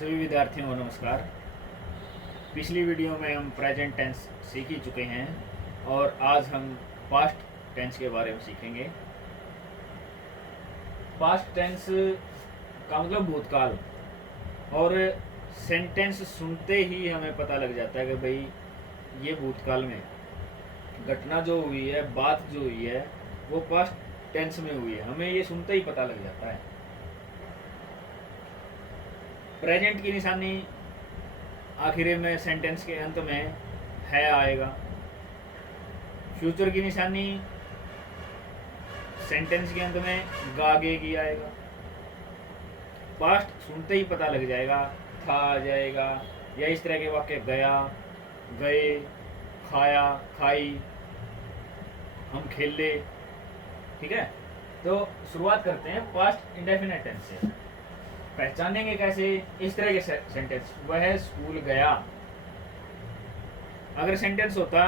सभी विद्यार्थियों को नमस्कार। पिछली वीडियो में हम प्रेजेंट टेंस सीख ही चुके हैं और आज हम पास्ट टेंस के बारे में सीखेंगे। पास्ट टेंस का मतलब भूतकाल, और सेंटेंस सुनते ही हमें पता लग जाता है कि भाई ये भूतकाल में घटना जो हुई है, बात जो हुई है वो पास्ट टेंस में हुई है। हमें ये सुनते ही पता लग जाता है। प्रेजेंट की निशानी आखिर में सेंटेंस के अंत में है आएगा। फ्यूचर की निशानी सेंटेंस के अंत में गागे की आएगा। पास्ट सुनते ही पता लग जाएगा, था आ जाएगा, या इस तरह के वाक्य गया, गए, खाया, खाई, हम खेले। ठीक है, तो शुरुआत करते हैं पास्ट इंडेफिनिट टेंस से। पहचानेंगे कैसे? इस तरह के सेंटेंस, वह स्कूल गया। अगर सेंटेंस होता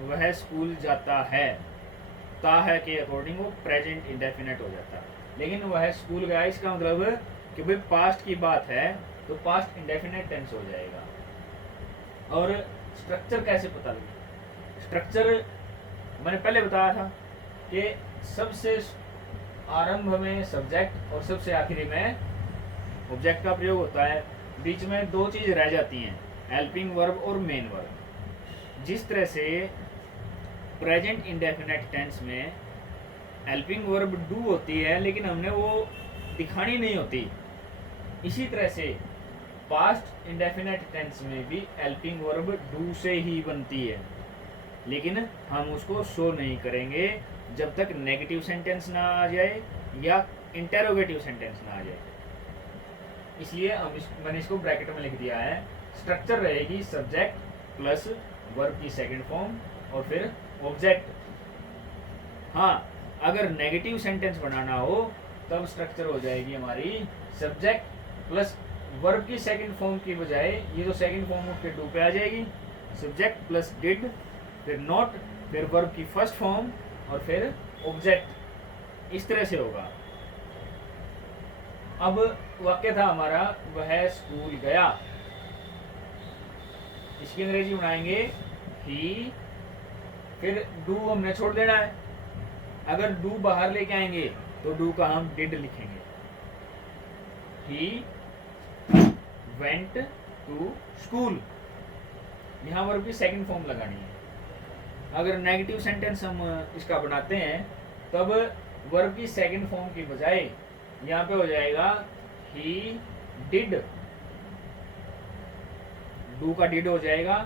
वह स्कूल जाता है, ता है के अकॉर्डिंग वो प्रेजेंट इंडेफिनिट हो जाता। लेकिन वह स्कूल गया, इसका मतलब कि भाई पास्ट की बात है तो पास्ट इंडेफिनिट टेंस हो जाएगा। और स्ट्रक्चर कैसे पता लगे? स्ट्रक्चर मैंने पहले बताया था कि सबसे आरंभ में सब्जेक्ट और सबसे आखिरी में ऑब्जेक्ट का प्रयोग होता है। बीच में दो चीज रह जाती हैं, हेल्पिंग वर्ब और मेन वर्ब। जिस तरह से प्रेजेंट इंडेफिनिट टेंस में हेल्पिंग वर्ब डू होती है लेकिन हमने वो दिखानी नहीं होती, इसी तरह से पास्ट इंडेफिनिट टेंस में भी हेल्पिंग वर्ब डू से ही बनती है, लेकिन हम उसको शो नहीं करेंगे जब तक नेगेटिव सेंटेंस ना आ जाए या इंटेरोगेटिव सेंटेंस ना आ जाए। इसलिए मैंने इसको ब्रैकेट में लिख दिया है। स्ट्रक्चर रहेगी सब्जेक्ट प्लस वर्ब की सेकंड फॉर्म और फिर ऑब्जेक्ट। हाँ, अगर नेगेटिव सेंटेंस बनाना हो तब स्ट्रक्चर हो जाएगी हमारी सब्जेक्ट प्लस वर्ब की सेकंड फॉर्म की बजाय ये जो सेकंड फॉर्म उठ के डू पे आ जाएगी। सब्जेक्ट प्लस डिड, फिर नॉट, फिर वर्ब की फर्स्ट फॉर्म और फिर ऑब्जेक्ट। इस तरह से होगा। अब वाक्य था हमारा वह स्कूल गया। इसकी अंग्रेजी बनाएंगे ही, फिर डू हमने छोड़ देना है। अगर डू बाहर लेके आएंगे तो डू का हम डिड लिखेंगे। ही वेंट टू स्कूल, यहां वर्ब की सेकंड फॉर्म लगानी है। अगर नेगेटिव सेंटेंस हम इसका बनाते हैं तब वर्ब की सेकंड फॉर्म की बजाय यहाँ पे हो जाएगा ही डिड, डू का डिड हो जाएगा,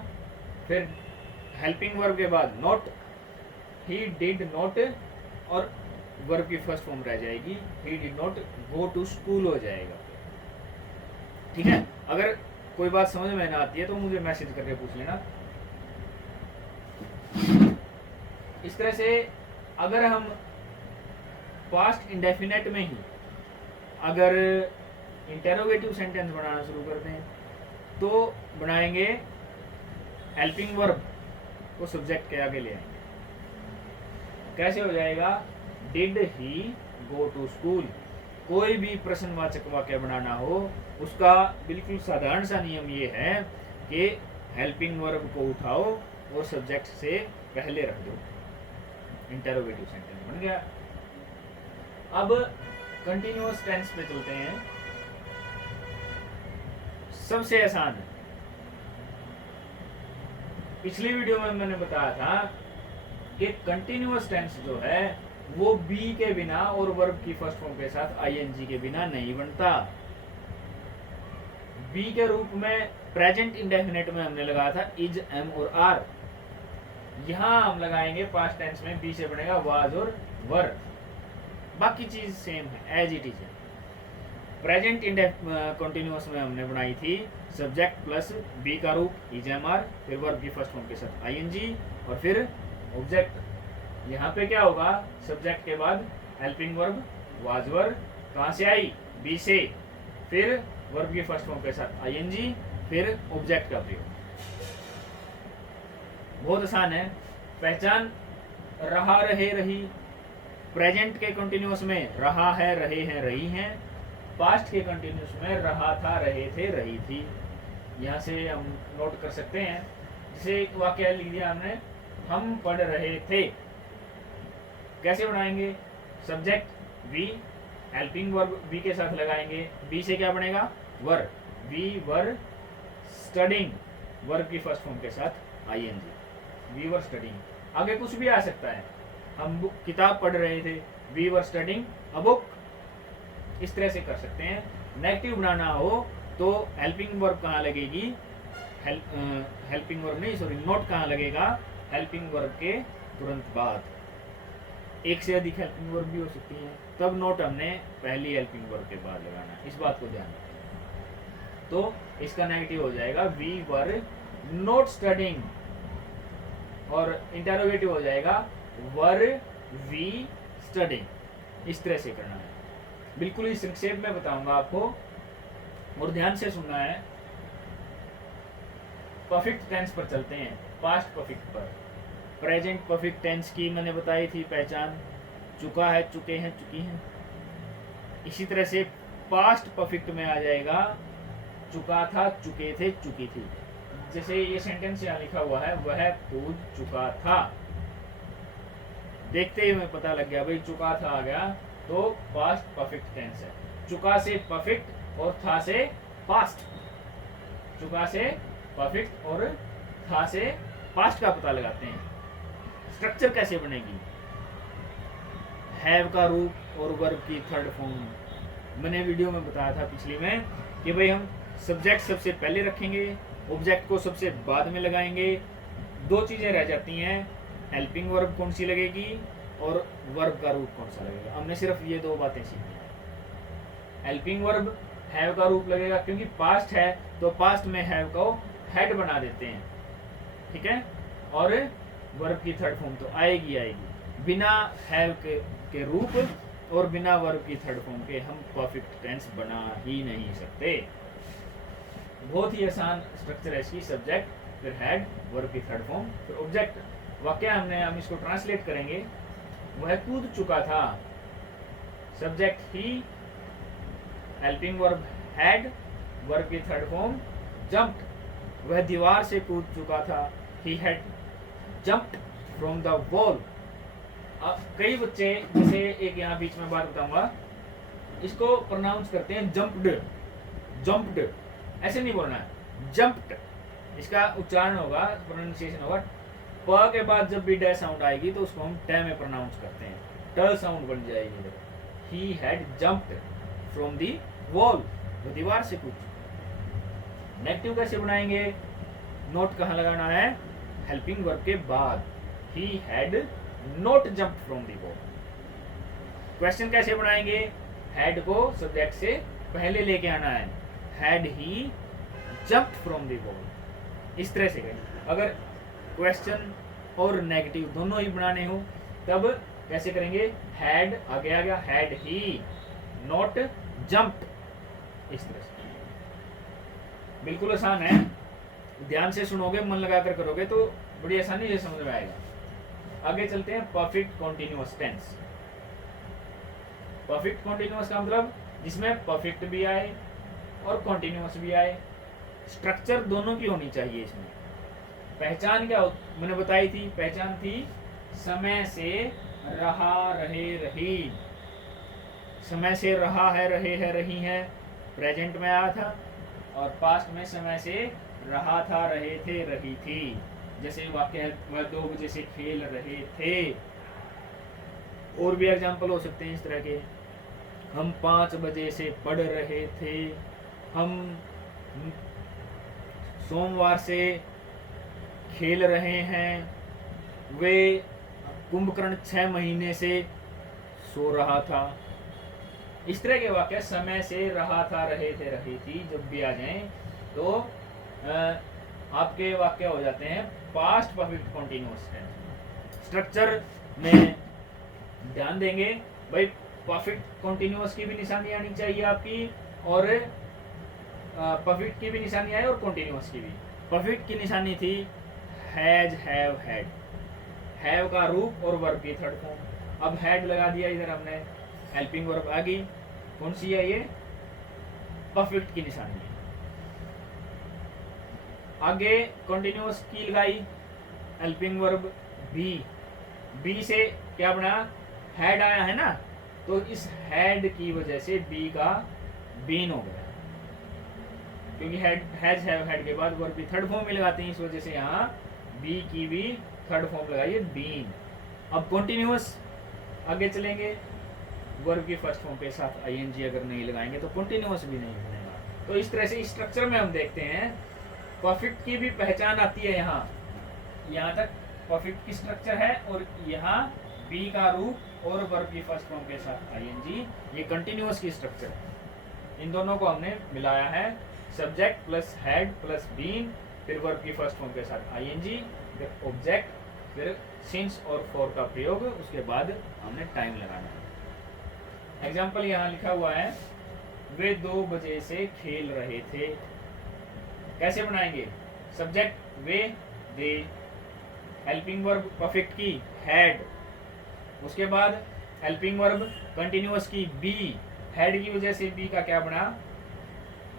फिर हेल्पिंग वर्ब के बाद नॉट, ही डिड नॉट, और वर्ब की फर्स्ट फॉर्म रह जाएगी he did not go to school हो जाएगा। ठीक है, अगर कोई बात समझ में ना आती है तो मुझे मैसेज करके पूछ लेना। इस तरह से अगर हम पास्ट इंडेफिनिट में ही अगर इंटेरोगेटिव सेंटेंस बनाना शुरू करते हैं तो बनाएंगे हेल्पिंग वर्ब को सब्जेक्ट के आगे ले आएंगे। कैसे हो जाएगा? Did he go to school. कोई भी प्रश्नवाचक वाक्य बनाना हो उसका बिल्कुल साधारण सा नियम ये है कि हेल्पिंग वर्ब को उठाओ और सब्जेक्ट से पहले रख दो। इंटेरोगेटिव सेंटेंस बन गया। अब कंटिन्यूअस टेंस पे चलते हैं। सबसे आसान है। पिछली वीडियो में मैंने बताया था कि कंटिन्यूअस टेंस जो है वो बी के बिना और वर्ब की फर्स्ट फॉर्म के साथ आईएनजी के बिना नहीं बनता। बी के रूप में प्रेजेंट इंडेफिनिट में हमने लगाया था इज, एम और आर। यहां हम लगाएंगे पास्ट टेंस में बी से बनेगा वाज और वर। बाकी चीज सेम है, एज इट इज है। प्रेजेंट कंटिन्यूअस में हमने बनाई थी सब्जेक्ट प्लस बी का रूप इज, एम, आर, फिर वर्ब की फर्स्ट फॉर्म के साथ आईएनजी और फिर ऑब्जेक्ट। यहाँ पे क्या होगा? सब्जेक्ट के बाद हेल्पिंग वर्ब वाज वर, कहां से आई? बी से, फिर वर्ब की फर्स्ट फॉर्म के साथ आईएनजी, फिर ऑब्जेक्ट का प्रयोग। बहुत आसान है। पहचान रहा, रहे, रही। प्रेजेंट के कंटिन्यूअस में रहा है, रहे हैं, रही हैं। पास्ट के कंटिन्यूस में रहा था, रहे थे, रही थी। यहाँ से हम नोट कर सकते हैं, जैसे एक वाक्य लिख दिया हमने, हम पढ़ रहे थे। कैसे बनाएंगे? Subject we, helping verb we के साथ लगाएंगे, वी से क्या बनेगा? Were, we were studying, verb की फर्स्ट फॉर्म के साथ आईएनजी, वी वर स्टडिंग। आगे कुछ भी आ सकता है, हम बुक किताब पढ़ रहे थे, we were studying a book, इस तरह से कर सकते हैं। नेगेटिव बनाना हो तो हेल्पिंग वर्ब कहाँ लगेगी? हेल्पिंग वर्ब नहीं, सॉरी, नोट कहाँ लगेगा? हेल्पिंग वर्ब के तुरंत बाद। एक से अधिक हेल्पिंग वर्ब भी हो सकती है, तब नोट हमने पहली हेल्पिंग वर्ब के बाद लगाना, इस बात को ध्यान रखें। तो इसका नेगेटिव हो जाएगा वी वर नोट स्टडिंग, और इंटरोगेटिव हो जाएगा वर वी स्टडिंग। इस तरह से करना है, बिल्कुल ही संक्षेप में बताऊंगा आपको, और ध्यान से सुनना है। परफेक्ट टेंस पर चलते हैं, पास्ट परफेक्ट पर। प्रेजेंट परफेक्ट टेंस की मैंने बताई थी पहचान, चुका है, चुके हैं, चुकी हैं। इसी तरह से पास्ट परफेक्ट में आ जाएगा चुका था, चुके थे, चुकी थी। जैसे ये सेंटेंस यहाँ लिखा हुआ है, वह कूद चुका था, देखते ही हमें पता लग गया भाई चुका था आ गया, तो पास्ट परफेक्ट टेंस है। चुका से परफेक्ट और था से पास्ट, चुका से परफेक्ट और था से पास्ट का पता लगाते हैं। स्ट्रक्चर कैसे बनेगी? हैव का रूप और वर्ब की थर्ड फॉर्म। मैंने वीडियो में बताया था पिछली में कि भाई हम सब्जेक्ट सबसे पहले रखेंगे, ऑब्जेक्ट को सबसे बाद में लगाएंगे। दो चीजें रह जाती हैं, हेल्पिंग वर्ब कौन सी लगेगी और वर्ब का रूप कौन सा लगेगा। हमने सिर्फ ये दो बातें सीखी हैं। हेल्पिंग वर्ब हैव का रूप लगेगा, क्योंकि पास्ट है तो पास्ट में हैव को हेड बना देते हैं, ठीक है। और वर्ब की थर्ड फॉर्म तो आएगी आएगी, बिना हैव के रूप और बिना वर्ब की थर्ड फॉर्म के हम परफेक्ट टेंस बना ही नहीं सकते। बहुत ही आसान स्ट्रक्चर है इसकी, सब्जेक्ट, फिर हेड, वर्ब की थर्ड फॉर्म, फिर ऑब्जेक्ट। वाक्य हम इसको ट्रांसलेट करेंगे, वह कूद चुका था, subject he, helping verb had, verb की थर्ड फॉर्म जंप्ड, वह दीवार से कूद चुका था, he had jumped from the wall. अब कई बच्चे, जैसे एक यहाँ बीच में बात बताऊंगा, इसको प्रोनाउंस करते हैं जंप्ड, जंप्ड, ऐसे नहीं बोलना है, जंप्ड। इसका उच्चारण होगा, प्रोनाउंसिएशन होगा, प के बाद जब भी डे साउंड आएगी तो उसको हम ट में प्रोनाउंस करते हैं, ट साउंड बन जाएगी। He had jumped from the wall, वो दीवार से कूद चुका। नेगेटिव कैसे बनाएंगे? नोट कहाँ लगाना है? हेल्पिंग वर्ब के बाद, he had not jumped from the wall. Question कैसे बनाएंगे? हैड को सब्जेक्ट से पहले लेके आना है, had he jumped from the wall. इस तरह से करेंगे। अगर क्वेश्चन और नेगेटिव दोनों ही बनाने हो तब कैसे करेंगे? हैड आगे आ गया, हैड ही नॉट जंप्ड, इस तरह से। बिल्कुल आसान है, ध्यान से सुनोगे, मन लगाकर करोगे तो बड़ी आसानी से समझ में आएगा। आगे चलते हैं, perfect continuous tense. Perfect continuous का मतलब जिसमें परफेक्ट भी आए और कॉन्टिन्यूअस भी आए, स्ट्रक्चर दोनों की होनी चाहिए इसमें। पहचान क्या मैंने बताई थी? पहचान थी समय से रहा, रहे, रही। समय से रहा है, रहे है, रही है, प्रेजेंट में आया था, और पास्ट में समय से रहा था, रहे थे, रही थी। जैसे वाक्य है, वह 2 बजे से खेल रहे थे। और भी एग्जाम्पल हो सकते हैं इस तरह के, हम 5 बजे से पढ़ रहे थे, हम सोमवार से खेल रहे हैं, वे कुंभकर्ण 6 महीने से सो रहा था। इस तरह के वाक्य समय से रहा था, रहे थे, रही थी जब भी आ जाएं तो आपके वाक्य हो जाते हैं past perfect continuous tense. Structure में ध्यान देंगे भाई, परफेक्ट कॉन्टिन्यूअस की भी निशानी आनी चाहिए आपकी, और परफेक्ट की भी निशानी आए और कॉन्टिन्यूअस की भी। परफेक्ट की निशानी थी हैज, हैव, हैड, हैव का रूप और वर्ब की थर्ड फॉर्म। अब हैड लगा दिया इधर हमने, हेल्पिंग वर्ब आ गई, कौन सी है ये? परफेक्ट की निशानी है। आगे कंटिन्यूअस की लगाई, हेल्पिंग वर्ब बी, बी से क्या बना, हैड आया है ना, तो इस हैड की वजह से बी का बीन हो गया, क्योंकि हैड हैज हैव हैड के बाद वर्ब भी थर्ड फॉर्म में लगाते हैं, इस वजह से यहाँ बी की भी थर्ड फॉर्म लगाइए बीन। अब कंटिन्यूअस आगे चलेंगे, वर्ब की फर्स्ट फॉर्म के साथ आईएनजी अगर नहीं लगाएंगे तो कंटिन्यूअस भी नहीं बनेगा। तो इस तरह से स्ट्रक्चर में हम देखते हैं परफेक्ट की भी पहचान आती है। यहाँ तक परफेक्ट की स्ट्रक्चर है, और यहाँ बी का रूप और वर्ब की फर्स्ट फॉर्म के साथ आईएनजी, ये कंटिन्यूअस की स्ट्रक्चर है। इन दोनों को हमने मिलाया है, subject plus had plus been, फिर वर्ब की फर्स्ट फॉर्म के साथ आईएनजी, फिर ऑब्जेक्ट, फिर सिंस और फॉर का प्रयोग, उसके बाद हमने टाइम लगाना है। एग्जाम्पल यहाँ लिखा हुआ है, वे 2 बजे से खेल रहे थे। कैसे बनाएंगे, सब्जेक्ट वे दे, हेल्पिंग वर्ब परफेक्ट की हैड, उसके बाद हेल्पिंग वर्ब कंटिन्यूअस की बी, हैड की वजह से बी का क्या बना,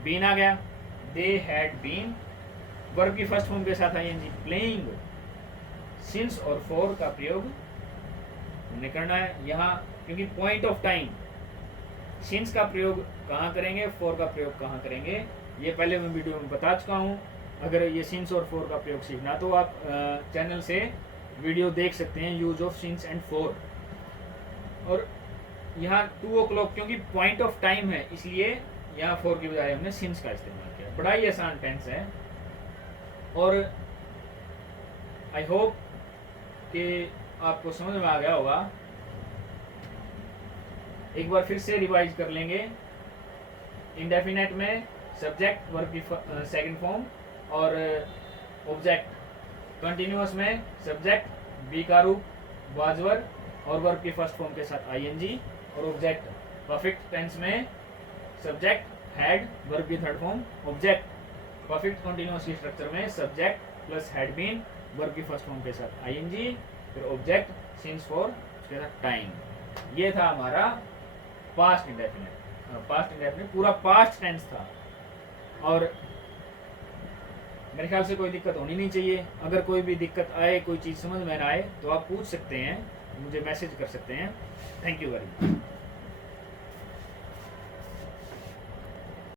बीन आ गया, दे हैड बीन, वर्ब की फर्स्ट फॉर्म के साथ आईएनजी प्लेइंग, सिंस और फॉर का प्रयोग हमने करना है यहाँ, क्योंकि पॉइंट ऑफ टाइम सिंस का प्रयोग कहाँ करेंगे, फॉर का प्रयोग कहाँ करेंगे, ये पहले मैं वीडियो में बता चुका हूँ। अगर ये सिंस और फॉर का प्रयोग सीखना तो आप चैनल से वीडियो देख सकते हैं, use of since and for. और यहाँ 2 o'clock क्योंकि पॉइंट ऑफ टाइम है, इसलिए यहाँ फॉर की बजाय हमने सिंस का इस्तेमाल किया। बड़ा ही आसान टेंस है, और आई होप कि आपको समझ में आ गया होगा। एक बार फिर से रिवाइज कर लेंगे। इंडेफिनेट में सब्जेक्ट वर्ब की सेकंड फॉर्म और ऑब्जेक्ट, कंटिन्यूअस में सब्जेक्ट बी का रूप वाजवर और वर्ब की फर्स्ट फॉर्म के साथ आईएनजी, और ऑब्जेक्ट परफेक्ट टेंस में सब्जेक्ट हैड वर्ब की third form object, perfect continuous की स्ट्रक्चर में subject plus had been verb की फर्स्ट फॉर्म के साथ आईएनजी, फिर ऑब्जेक्ट सिंस फॉर उसके साथ टाइम। ये था हमारा पास्ट इंडेफिनिट पूरा पास्ट टेंस था, और मेरे ख्याल से कोई दिक्कत होनी नहीं चाहिए। अगर कोई भी दिक्कत आए, कोई चीज़ समझ में ना आए तो आप पूछ सकते हैं, मुझे मैसेज कर सकते हैं। Thank you very much.